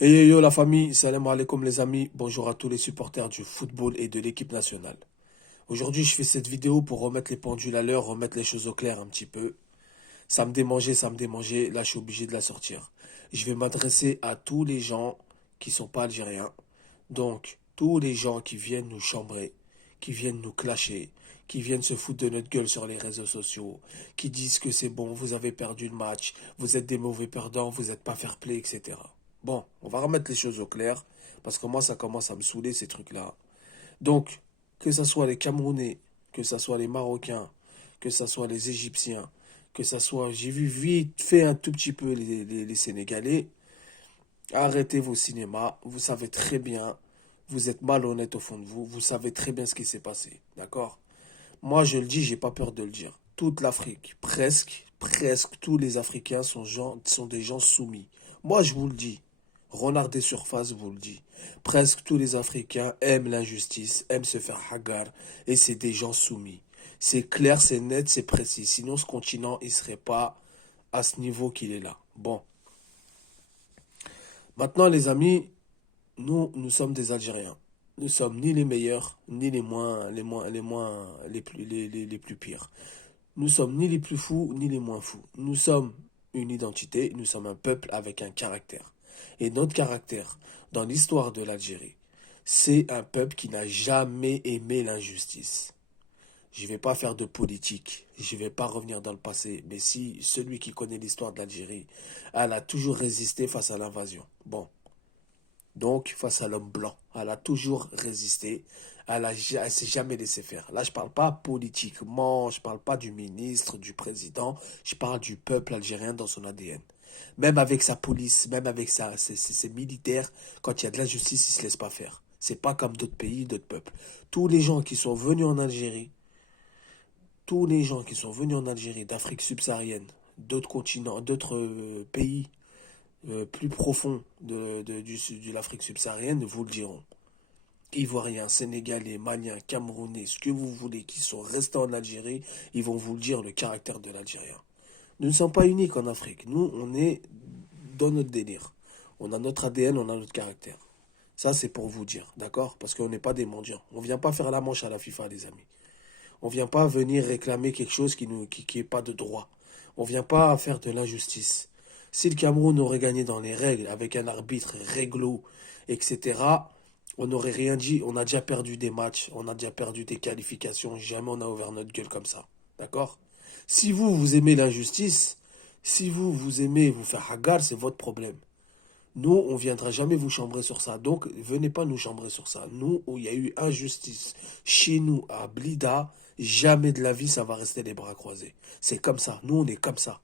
Hey yo yo la famille, salam alaikum les amis, bonjour à tous les supporters du football et de l'équipe nationale. Aujourd'hui je fais cette vidéo pour remettre les pendules à l'heure, remettre les choses au clair un petit peu. Ça me démangeait, là je suis obligé de la sortir. Je vais m'adresser à tous les gens qui sont pas algériens. Donc, tous les gens qui viennent nous chambrer, qui viennent nous clasher, qui viennent se foutre de notre gueule sur les réseaux sociaux, qui disent que c'est bon, vous avez perdu le match, vous êtes des mauvais perdants, vous n'êtes pas fair-play, etc. Bon, on va remettre les choses au clair, parce que moi, ça commence à me saouler, ces trucs-là. Donc, que ce soit les Camerounais, que ce soit les Marocains, que ce soit les Égyptiens, que ce soit, j'ai vu vite fait un tout petit peu les Sénégalais, arrêtez vos cinémas, vous savez très bien, vous êtes malhonnête au fond de vous, vous savez très bien ce qui s'est passé, d'accord? Moi je le dis, j'ai pas peur de le dire. Toute l'Afrique, presque tous les Africains sont des gens soumis. Moi je vous le dis, Renard des surfaces vous le dit. Presque tous les Africains aiment l'injustice, aiment se faire hagar, et c'est des gens soumis. C'est clair, c'est net, c'est précis. Sinon ce continent, il serait pas à ce niveau qu'il est là. Bon, maintenant les amis, nous sommes des Algériens. Nous sommes ni les meilleurs, ni les plus pires. Nous sommes ni les plus fous, ni les moins fous. Nous sommes une identité, nous sommes un peuple avec un caractère. Et notre caractère, dans l'histoire de l'Algérie, c'est un peuple qui n'a jamais aimé l'injustice. Je ne vais pas faire de politique, je ne vais pas revenir dans le passé, mais si celui qui connaît l'histoire de l'Algérie, elle a toujours résisté face à l'invasion. Bon, donc, face à l'homme blanc, elle a toujours résisté. Elle s'est jamais laissé faire. Là, je parle pas politiquement, je parle pas du ministre, du président, je parle du peuple algérien dans son ADN. Même avec sa police, même avec ses militaires, quand il y a de l'injustice, ils se laissent pas faire. C'est pas comme d'autres pays, d'autres peuples. Tous les gens qui sont venus en Algérie, tous les gens qui sont venus en Algérie d'Afrique subsaharienne, d'autres continents, d'autres pays plus profonds de l'Afrique subsaharienne vous le diront. Ivoiriens, Sénégalais, Maliens, Camerounais, ce que vous voulez, qui sont restés en Algérie, ils vont vous le dire le caractère de l'Algérien. Nous ne sommes pas uniques en Afrique. Nous, on est dans notre délire. On a notre ADN, on a notre caractère. Ça, c'est pour vous dire, d'accord? Parce qu'on n'est pas des mendiants. On ne vient pas faire la manche à la FIFA, les amis. On ne vient pas venir réclamer quelque chose qui est pas de droit. On ne vient pas faire de l'injustice. Si le Cameroun aurait gagné dans les règles, avec un arbitre réglo, etc., on n'aurait rien dit. On a déjà perdu des matchs, on a déjà perdu des qualifications. Jamais on a ouvert notre gueule comme ça. D'accord? Si vous, vous aimez l'injustice, si vous, vous aimez vous faire hagar, c'est votre problème. Nous, on ne viendra jamais vous chambrer sur ça. Donc, venez pas nous chambrer sur ça. Nous, où il y a eu injustice chez nous, à Blida, jamais de la vie, ça va rester les bras croisés. C'est comme ça. Nous, on est comme ça.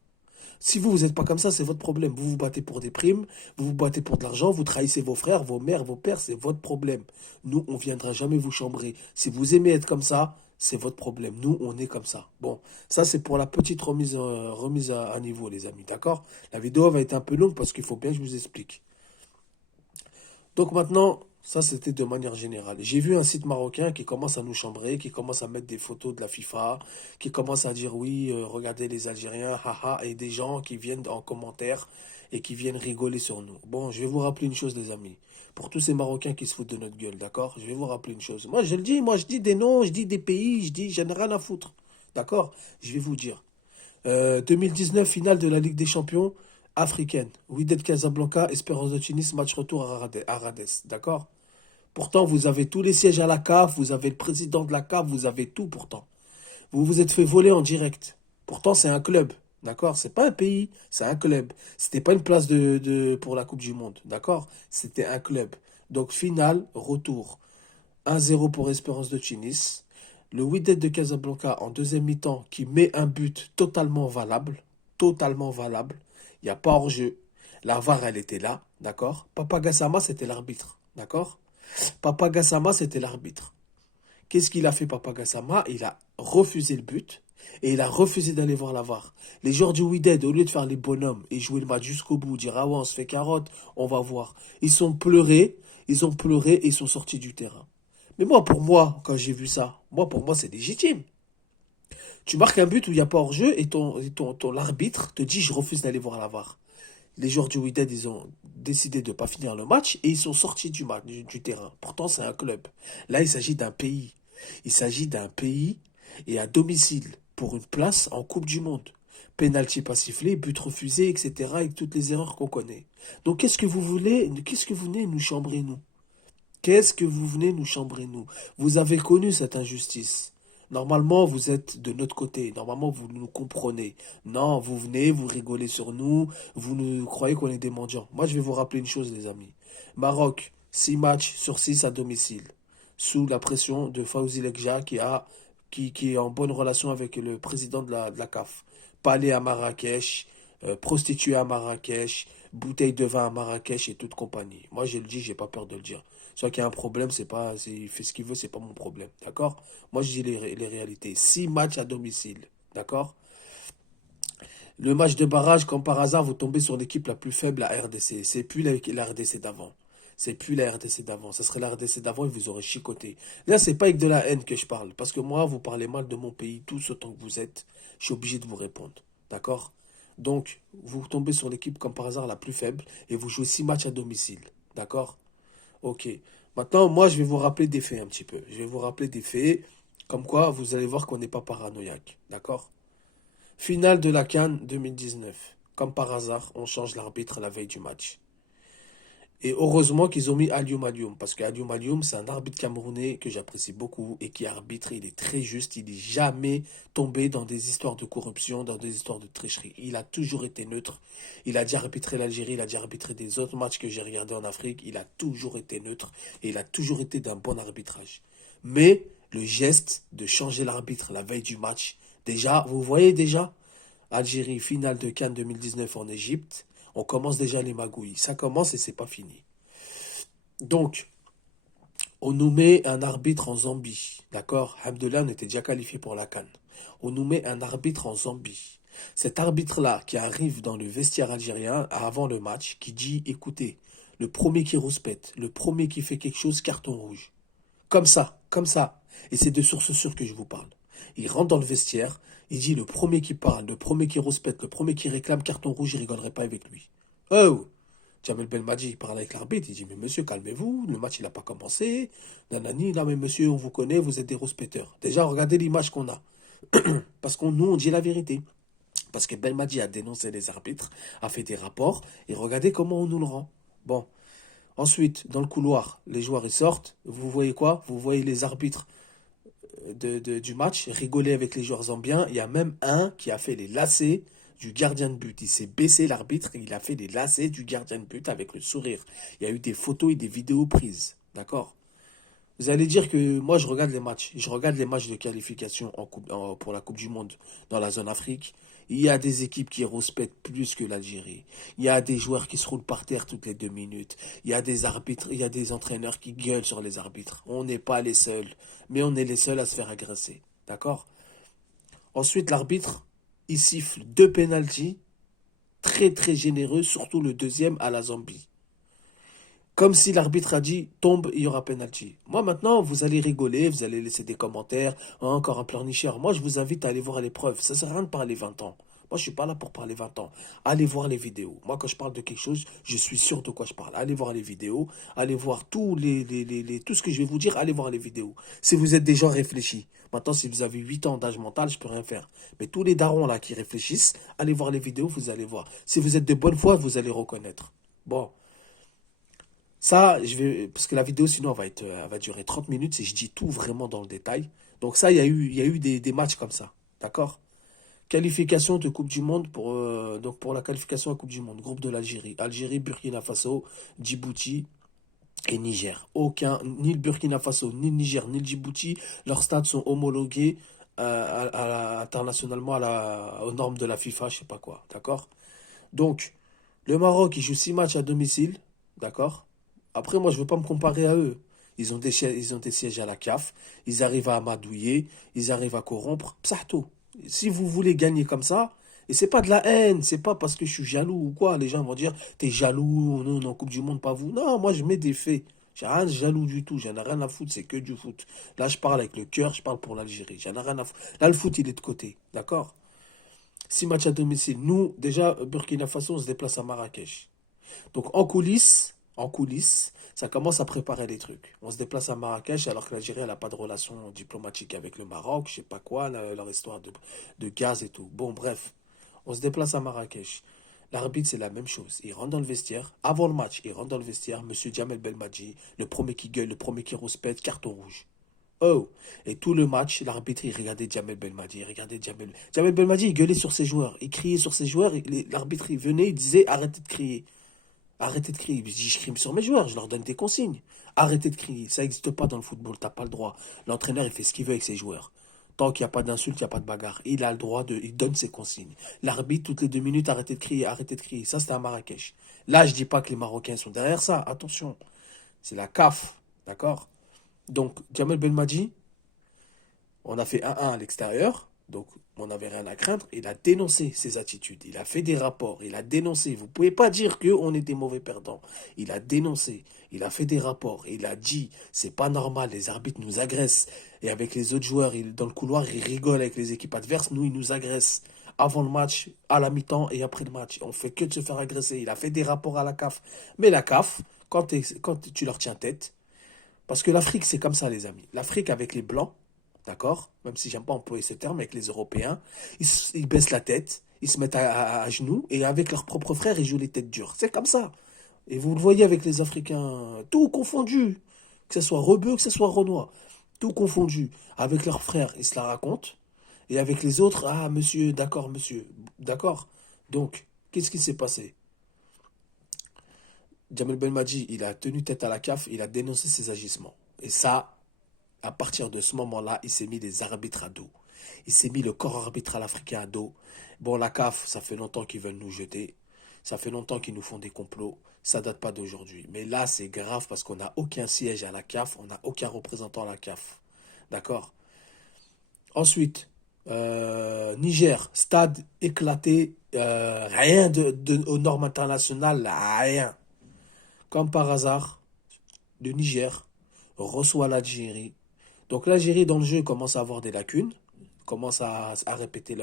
Si vous, vous n'êtes pas comme ça, c'est votre problème. Vous vous battez pour des primes, vous vous battez pour de l'argent, vous trahissez vos frères, vos mères, vos pères, c'est votre problème. Nous, on viendra jamais vous chambrer. Si vous aimez être comme ça, c'est votre problème. Nous, on est comme ça. Bon, ça, c'est pour la petite remise à niveau, les amis. D'accord? La vidéo va être un peu longue parce qu'il faut bien que je vous explique. Donc maintenant, ça c'était de manière générale. J'ai vu un site marocain qui commence à nous chambrer, qui commence à mettre des photos de la FIFA, qui commence à dire oui, regardez les Algériens, haha, et des gens qui viennent en commentaire et qui viennent rigoler sur nous. Bon, je vais vous rappeler une chose, les amis. Pour tous ces Marocains qui se foutent de notre gueule, d'accord? Je vais vous rappeler une chose. Moi, je le dis, moi, je dis des noms, je dis des pays, je dis, j'en ai rien à foutre. D'accord? Je vais vous dire. 2019, finale de la Ligue des Champions africaine. Wydad Casablanca, Espérance de Tunis, match retour à Rades. D'accord? Pourtant, vous avez tous les sièges à la CAF, vous avez le président de la CAF, vous avez tout pourtant. Vous vous êtes fait voler en direct. Pourtant, c'est un club. D'accord? C'est pas un pays, c'est un club. C'était pas une place pour la Coupe du Monde. D'accord? C'était un club. Donc, finale, retour. 1-0 pour Espérance de Tunis. Le Wydad de Casablanca en deuxième mi-temps qui met un but totalement valable. Totalement valable. Il n'y a pas hors-jeu. La VAR, elle était là. D'accord? Papa Gassama, c'était l'arbitre. D'accord? Papa Gassama, c'était l'arbitre. Qu'est-ce qu'il a fait, Papa Gassama? Il a refusé le but et il a refusé d'aller voir la VAR. Les joueurs du Wydad, au lieu de faire les bonhommes et jouer le match jusqu'au bout, dire ah ouais, on se fait carotte, on va voir. Ils ont pleuré et ils sont sortis du terrain. Mais moi, pour moi, quand j'ai vu ça, moi, pour moi, c'est légitime. Tu marques un but où il n'y a pas hors-jeu et l'arbitre te dit je refuse d'aller voir la VAR. Les joueurs du Wydad, ils ont décidé de ne pas finir le match et ils sont sortis du match, du terrain. Pourtant, c'est un club. Là, il s'agit d'un pays. Il s'agit d'un pays et à domicile pour une place en Coupe du Monde. Pénalty pas sifflé, but refusé, etc. avec toutes les erreurs qu'on connaît. Donc, qu'est-ce que vous voulez? Qu'est-ce que vous venez nous chambrer, nous? Qu'est-ce que vous venez nous chambrer, nous? Vous avez connu cette injustice. Normalement, vous êtes de notre côté. Normalement, vous nous comprenez. Non, vous venez, vous rigolez sur nous. Vous nous croyez qu'on est des mendiants. Moi, je vais vous rappeler une chose, les amis. Maroc, 6 matchs sur 6 à domicile. Sous la pression de Fawzi Lekja qui est en bonne relation avec le président de la CAF. Palais à Marrakech, prostituée à Marrakech, bouteille de vin à Marrakech et toute compagnie. Moi, je le dis, j'ai pas peur de le dire. Soit qu'il y a un problème, il fait ce qu'il veut, c'est pas mon problème. D'accord? Moi, je dis les réalités. 6 matchs à domicile. D'accord? Le match de barrage, comme par hasard, vous tombez sur l'équipe la plus faible, la RDC. C'est plus la RDC d'avant. C'est plus la RDC d'avant. Ça serait la RDC d'avant et vous aurez chicoté. Là, c'est pas avec de la haine que je parle. Parce que moi, vous parlez mal de mon pays, tous autant que vous êtes. Je suis obligé de vous répondre. D'accord? Donc, vous tombez sur l'équipe, comme par hasard, la plus faible et vous jouez 6 matchs à domicile. D'accord? Ok. Maintenant, moi, je vais vous rappeler des faits un petit peu. Je vais vous rappeler des faits, comme quoi vous allez voir qu'on n'est pas paranoïaque. D'accord? Finale de la CAN 2019. Comme par hasard, on change l'arbitre la veille du match. Et heureusement qu'ils ont mis Alioum Alioum, parce que Alioum Alioum, c'est un arbitre camerounais que j'apprécie beaucoup et qui arbitre, il est très juste, il n'est jamais tombé dans des histoires de corruption, dans des histoires de tricherie. Il a toujours été neutre. Il a déjà arbitré l'Algérie, il a déjà arbitré des autres matchs que j'ai regardés en Afrique, il a toujours été neutre et il a toujours été d'un bon arbitrage. Mais le geste de changer l'arbitre la veille du match, déjà, vous voyez déjà, Algérie, finale de CAN 2019 en Égypte, on commence déjà les magouilles. Ça commence et c'est pas fini. Donc, on nous met un arbitre en Zambie. D'accord? Hamdullah, on était déjà qualifié pour la CAN. On nous met un arbitre en Zambie. Cet arbitre-là qui arrive dans le vestiaire algérien avant le match, qui dit, écoutez, le premier qui rouspète, le premier qui fait quelque chose, carton rouge. Comme ça, comme ça. Et c'est de sources sûres que je vous parle. Il rentre dans le vestiaire, il dit le premier qui parle, le premier qui rouspète, le premier qui réclame carton rouge, je rigolerai pas avec lui. Oh! Jamel Belmadi, il parle avec l'arbitre, il dit mais monsieur, calmez-vous, le match il n'a pas commencé. Nanani, là mais monsieur, on vous connaît, vous êtes des rouspéteurs. Déjà, regardez l'image qu'on a. Parce qu'on nous, on dit la vérité. Parce que Belmadi a dénoncé les arbitres, a fait des rapports, et regardez comment on nous le rend. Bon. Ensuite, dans le couloir, les joueurs ils sortent. Vous voyez quoi? Vous voyez les arbitres du match rigoler avec les joueurs zambiens. Il y a même un qui a fait les lacets du gardien de but. Il s'est baissé l'arbitre et il a fait les lacets du gardien de but avec le sourire. Il y a eu des photos et des vidéos prises. D'accord? Vous allez dire que moi je regarde les matchs. Je regarde les matchs de qualification pour la Coupe du Monde dans la zone Afrique. Il y a des équipes qui respectent plus que l'Algérie. Il y a des joueurs qui se roulent par terre toutes les 2 minutes. Il y a des arbitres, il y a des entraîneurs qui gueulent sur les arbitres. On n'est pas les seuls, mais on est les seuls à se faire agresser. D'accord? Ensuite, l'arbitre, il siffle 2 pénaltys très très généreux, surtout le deuxième à la Zambie. Comme si l'arbitre a dit tombe, il y aura penalty. Moi maintenant, vous allez rigoler, vous allez laisser des commentaires, oh, encore un pleurnicheur. Moi, je vous invite à aller voir l'épreuve. Ça sert à rien de parler 20 ans. Moi, je suis pas là pour parler 20 ans. Allez voir les vidéos. Moi, quand je parle de quelque chose, je suis sûr de quoi je parle. Allez voir les vidéos, allez voir tout ce que je vais vous dire, allez voir les vidéos. Si vous êtes des gens réfléchis. Maintenant, si vous avez 8 ans d'âge mental, je peux rien faire. Mais tous les darons là qui réfléchissent, allez voir les vidéos, vous allez voir. Si vous êtes de bonne foi, vous allez reconnaître. Bon. Ça, parce que la vidéo, sinon, elle va durer 30 minutes si je dis tout vraiment dans le détail. Donc ça, il y a eu des matchs comme ça. D'accord? Qualification de Coupe du Monde donc pour la qualification à Coupe du Monde. Groupe de l'Algérie. Algérie, Burkina Faso, Djibouti et Niger. Ni le Burkina Faso, ni le Niger, ni le Djibouti, leurs stades sont homologués internationalement aux normes de la FIFA, je sais pas quoi. D'accord? Donc, le Maroc, il joue 6 matchs à domicile. D'accord? Après, moi, je ne veux pas me comparer à eux. Ils ont des sièges à la CAF, ils arrivent à amadouiller, ils arrivent à corrompre. Psahto. Si vous voulez gagner comme ça, et c'est pas de la haine, c'est pas parce que je suis jaloux ou quoi, les gens vont dire, t'es jaloux, nous, on est en Coupe du Monde, pas vous. Non, moi, je mets des faits. J'ai rien de jaloux du tout, j'en ai rien à foutre, c'est que du foot. Là, je parle avec le cœur, je parle pour l'Algérie, j'en ai rien à foutre. Là, le foot, il est de côté, d'accord? 6 matchs à domicile. Nous, déjà, Burkina Faso, on se déplace à Marrakech. Donc en coulisses, ça commence à préparer les trucs. On se déplace à Marrakech alors que l'Algérie, elle n'a pas de relation diplomatique avec le Maroc, je sais pas quoi, leur histoire de gaz et tout. Bon, bref, on se déplace à Marrakech. L'arbitre, c'est la même chose. Il rentre dans le vestiaire. Avant le match, il rentre dans le vestiaire. Monsieur Djamel Belmadi, le premier qui gueule, le premier qui rouspète, carton rouge. Oh! Et tout le match, l'arbitre, il regardait Djamel Belmadi. Il regardait Djamel. Djamel Belmadi, il gueulait sur ses joueurs. Il criait sur ses joueurs. L'arbitre, il venait, il disait arrêtez de crier. Arrêtez de crier. Je crie sur mes joueurs, je leur donne des consignes. Arrêtez de crier. Ça n'existe pas dans le football, t'as pas le droit. L'entraîneur, il fait ce qu'il veut avec ses joueurs. Tant qu'il n'y a pas d'insulte, il n'y a pas de bagarre. Il a le droit de. Il donne ses consignes. L'arbitre, toutes les 2 minutes, arrêtez de crier, arrêtez de crier. Ça, c'était à Marrakech. Là, je dis pas que les Marocains sont derrière ça. Attention. C'est la CAF. D'accord? Donc, Jamel Belmadi, on a fait 1-1 à l'extérieur, donc on n'avait rien à craindre. Il a dénoncé ses attitudes, il a fait des rapports, il a dénoncé. Vous ne pouvez pas dire qu'on est des mauvais perdants. Il a dénoncé, il a fait des rapports, il a dit c'est pas normal, les arbitres nous agressent. Et avec les autres joueurs, dans le couloir, ils rigolent avec les équipes adverses, nous, ils nous agressent. Avant le match, à la mi-temps et après le match. On fait que de se faire agresser. Il a fait des rapports à la CAF. Mais la CAF, quand tu leur tiens tête, parce que l'Afrique, c'est comme ça, les amis. L'Afrique avec les Blancs, d'accord? Même si j'aime pas employer ce terme, avec les Européens, ils baissent la tête, ils se mettent à genoux, et avec leurs propres frères, ils jouent les têtes dures. C'est comme ça. Et vous le voyez avec les Africains, tout confondu. Que ce soit rebeu, que ce soit renois. Tout confondu. Avec leurs frères, ils se la racontent. Et avec les autres, ah, monsieur, d'accord, monsieur. D'accord? Donc, qu'est-ce qui s'est passé? Jamel Belmadi, il a tenu tête à la CAF, il a dénoncé ses agissements. Et ça, à partir de ce moment-là, il s'est mis les arbitres à dos. Il s'est mis le corps arbitral africain à dos. Bon, la CAF, ça fait longtemps qu'ils veulent nous jeter. Ça fait longtemps qu'ils nous font des complots. Ça date pas d'aujourd'hui. Mais là, c'est grave parce qu'on n'a aucun siège à la CAF. On n'a aucun représentant à la CAF. D'accord? Ensuite, Niger, stade éclaté. Rien aux normes internationales. Rien. Comme par hasard, le Niger reçoit l'Algérie. Donc l'Algérie dans le jeu commence à avoir des lacunes, commence à répéter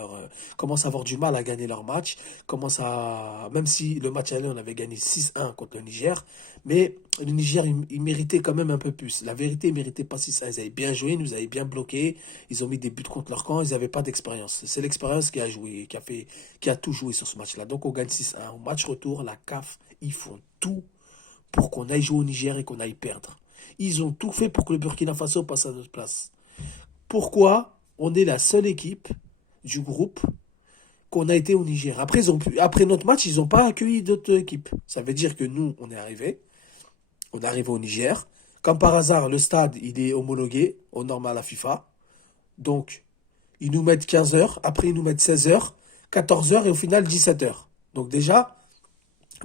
commence à avoir du mal à gagner leur match, même si le match aller on avait gagné 6-1 contre le Niger, mais le Niger il méritait quand même un peu plus. La vérité, ils méritaient pas 6-1, ils avaient bien joué, ils nous avaient bien bloqué, ils ont mis des buts contre leur camp, ils n'avaient pas d'expérience. C'est l'expérience qui a joué, qui a tout joué sur ce match-là. Donc on gagne 6-1. Au match retour, la CAF, ils font tout pour qu'on aille jouer au Niger et qu'on aille perdre. Ils ont tout fait pour que le Burkina Faso passe à notre place. Pourquoi on est la seule équipe du groupe qu'on a été au Niger? Après notre match, ils n'ont pas accueilli d'autres équipes. Ça veut dire que nous, on est arrivé au Niger. Comme par hasard, le stade, il est homologué aux normes à la FIFA. Donc, ils nous mettent 15 heures, après ils nous mettent 16 heures, 14 heures et au final 17 heures. Donc déjà,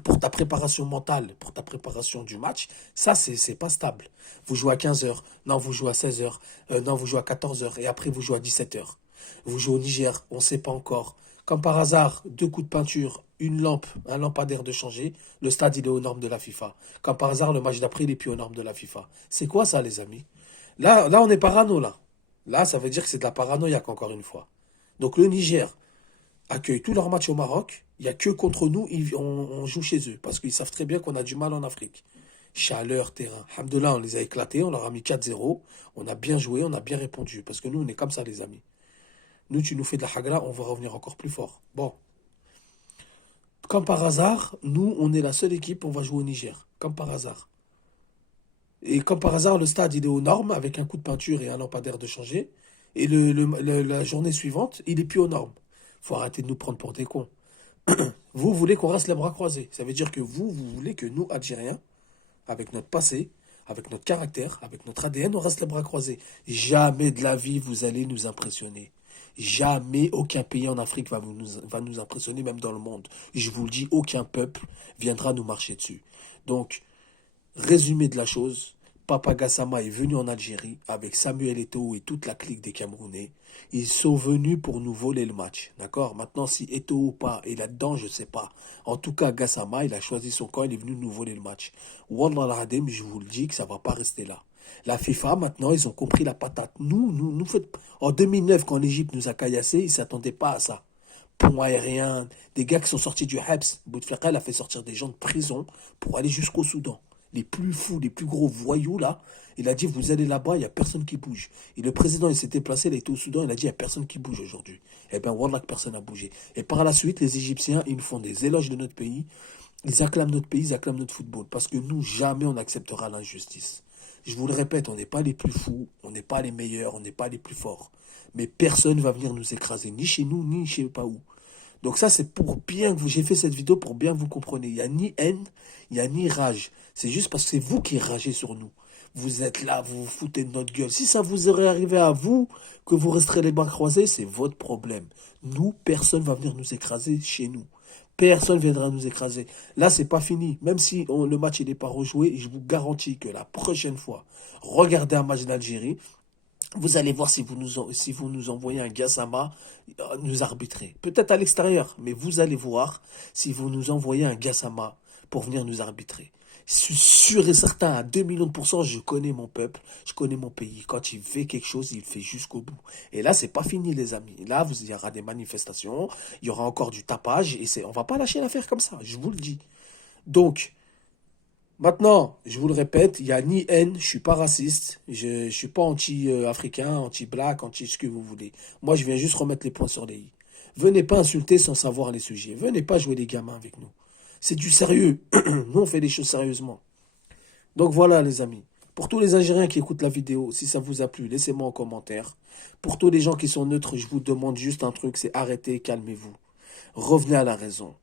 pour ta préparation mentale, pour ta préparation du match, ça, c'est pas stable. Vous jouez à 15 heures, non, vous jouez à 16 heures, non, vous jouez à 14 heures, et après, vous jouez à 17 heures. Vous jouez au Niger, on ne sait pas encore. Comme par hasard, 2 coups de peinture, une lampe, un lampadaire de changer, le stade, il est aux normes de la FIFA. Comme par hasard, le match d'après, il est plus aux normes de la FIFA. C'est quoi ça, les amis? Là, on est parano, là. Là, ça veut dire que c'est de la paranoïaque, encore une fois. Donc, le Niger, accueillent tous leurs matchs au Maroc. Il n'y a que contre nous, on joue chez eux. Parce qu'ils savent très bien qu'on a du mal en Afrique. Chaleur, terrain. Alhamdoulilah, on les a éclatés, on leur a mis 4-0. On a bien joué, on a bien répondu. Parce que nous, on est comme ça, les amis. Nous, tu nous fais de la hagra, on va revenir encore plus fort. Bon. Comme par hasard, nous, on est la seule équipe, on va jouer au Niger. Comme par hasard. Et comme par hasard, le stade, il est aux normes, avec un coup de peinture et un lampadaire de changer. Et la journée suivante, il est plus aux normes. Faut arrêter de nous prendre pour des cons. Vous voulez qu'on reste les bras croisés. Ça veut dire que vous voulez que nous, Algériens, avec notre passé, avec notre caractère, avec notre ADN, on reste les bras croisés. Jamais de la vie, vous allez nous impressionner. Jamais aucun pays en Afrique va nous impressionner, même dans le monde. Je vous le dis, aucun peuple viendra nous marcher dessus. Donc, résumé de la chose, Papa Gassama est venu en Algérie avec Samuel Eto'o et toute la clique des Camerounais. Ils sont venus pour nous voler le match. D'accord? Maintenant, si Eto'o ou pas est là-dedans, je ne sais pas. En tout cas, Gassama, il a choisi son camp, il est venu nous voler le match. Wallah al-Hadim, je vous le dis que ça ne va pas rester là. La FIFA, maintenant, ils ont compris la patate. Nous faites... En 2009, quand l'Égypte nous a caillassés, ils ne s'attendaient pas à ça. ponts aériens, des gars qui sont sortis du Habs. Bouteflika, a fait sortir des gens de prison pour aller jusqu'au Soudan. Les plus fous, les plus gros voyous, là, il a dit, vous allez là-bas, il n'y a personne qui bouge. Et le président, il s'est déplacé, il a été au Soudan, il a dit, il n'y a personne qui bouge aujourd'hui. Eh bien, voilà que personne n'a bougé. Et par la suite, les Égyptiens, ils nous font des éloges de notre pays. Ils acclament notre pays, ils acclament notre football. Parce que nous, jamais on acceptera l'injustice. Je vous le répète, on n'est pas les plus fous, on n'est pas les meilleurs, on n'est pas les plus forts. Mais personne ne va venir nous écraser, ni chez nous, ni je ne sais pas où. Donc ça, c'est pour bien que j'ai fait cette vidéo pour bien que vous compreniez. Il n'y a ni haine, il n'y a ni rage. C'est juste parce que c'est vous qui ragez sur nous. Vous êtes là, vous vous foutez de notre gueule. Si ça vous aurait arrivé à vous, que vous resterez les bras croisés, c'est votre problème. Nous, personne ne va venir nous écraser chez nous. Personne ne viendra nous écraser. Là, c'est pas fini. Même si le match n'est pas rejoué, je vous garantis que la prochaine fois, regardez un match d'Algérie, vous allez voir si vous nous envoyez un Gassama nous arbitrer. Peut-être à l'extérieur, mais vous allez voir si vous nous envoyez un Gassama pour venir nous arbitrer. Je suis sûr et certain, à 2 millions de pourcents, je connais mon peuple, je connais mon pays. Quand il fait quelque chose, il le fait jusqu'au bout. Et là, c'est pas fini, les amis. Là, il y aura des manifestations, il y aura encore du tapage, et on va pas lâcher l'affaire comme ça, je vous le dis. Donc, maintenant, je vous le répète, il n'y a ni haine, je suis pas raciste, je suis pas anti-africain, anti-black, anti ce que vous voulez. Moi, je viens juste remettre les points sur les i. Venez pas insulter sans savoir les sujets. Venez pas jouer les gamins avec nous. C'est du sérieux. Nous, on fait les choses sérieusement. Donc voilà, les amis. Pour tous les Algériens qui écoutent la vidéo, si ça vous a plu, laissez-moi en commentaire. Pour tous les gens qui sont neutres, je vous demande juste un truc, c'est arrêtez, calmez-vous. Revenez à la raison.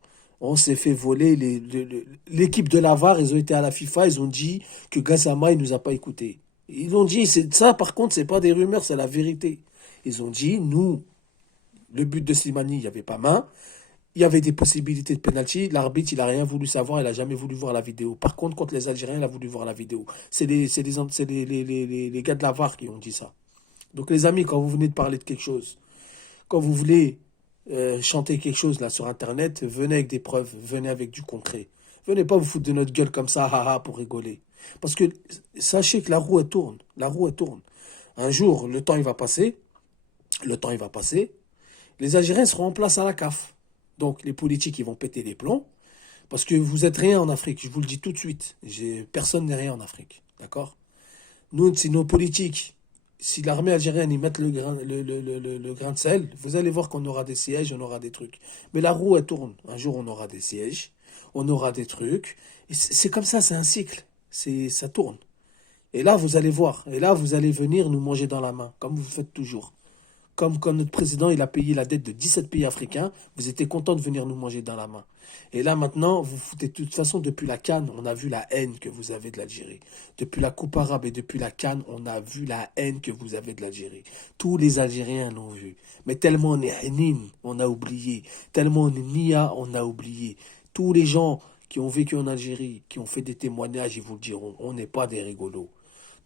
On s'est fait voler. L'équipe de la VAR, ils ont été à la FIFA, ils ont dit que Gassama, il nous a pas écoutés. Ils ont dit, ça par contre, c'est pas des rumeurs, c'est la vérité. Ils ont dit, nous, le but de Slimani, il n'y avait pas main. Il y avait des possibilités de pénalty. L'arbitre, il n'a rien voulu savoir, il n'a jamais voulu voir la vidéo. Par contre, contre les Algériens, il a voulu voir la vidéo. C'est les gars de la VAR qui ont dit ça. Donc les amis, quand vous venez de parler de quelque chose, quand vous voulez chanter quelque chose là sur Internet, venez avec des preuves, venez avec du concret. Venez pas vous foutre de notre gueule comme ça, haha, pour rigoler. Parce que sachez que la roue, elle tourne. La roue, elle tourne. Un jour, le temps, il va passer. Le temps, il va passer. Les Algériens seront en place à la CAF. Donc les politiques, ils vont péter les plombs. Parce que vous êtes rien en Afrique, je vous le dis tout de suite. Personne n'est rien en Afrique. D'accord? Nous, si nos politiques, si l'armée algérienne y met le grain de sel, vous allez voir qu'on aura des sièges, on aura des trucs. Mais la roue, elle tourne. Un jour, on aura des sièges, on aura des trucs. Et c'est comme ça, c'est un cycle. Ça tourne. Et là, vous allez voir. Et là, vous allez venir nous manger dans la main, comme vous faites toujours. Comme quand notre président, il a payé la dette de 17 pays africains, vous étiez content de venir nous manger dans la main. Et là, maintenant, vous foutez de toute façon, depuis la CAN, on a vu la haine que vous avez de l'Algérie. Depuis la Coupe arabe et depuis la CAN, on a vu la haine que vous avez de l'Algérie. Tous les Algériens l'ont vu. Mais tellement on est hainine, on a oublié. Tellement on est nia, on a oublié. Tous les gens qui ont vécu en Algérie, qui ont fait des témoignages, ils vous le diront, on n'est pas des rigolos.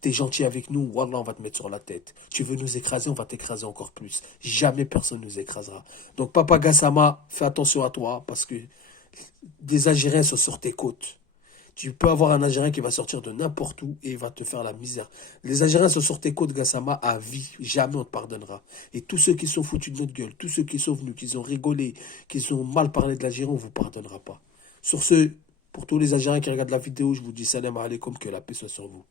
T'es gentil avec nous, Wallah, on va te mettre sur la tête. Tu veux nous écraser, on va t'écraser encore plus. Jamais personne nous écrasera. Donc, Papa Gassama, fais attention à toi, parce que des Algériens sont sur tes côtes. Tu peux avoir un Algérien qui va sortir de n'importe où et il va te faire la misère. Les Algériens sont sur tes côtes, Gassama, à vie. Jamais on te pardonnera. Et tous ceux qui sont foutus de notre gueule, tous ceux qui sont venus, qui ont rigolé, qui ont mal parlé de l'Algérie, on ne vous pardonnera pas. Sur ce, pour tous les Algériens qui regardent la vidéo, je vous dis salam alaikum, que la paix soit sur vous.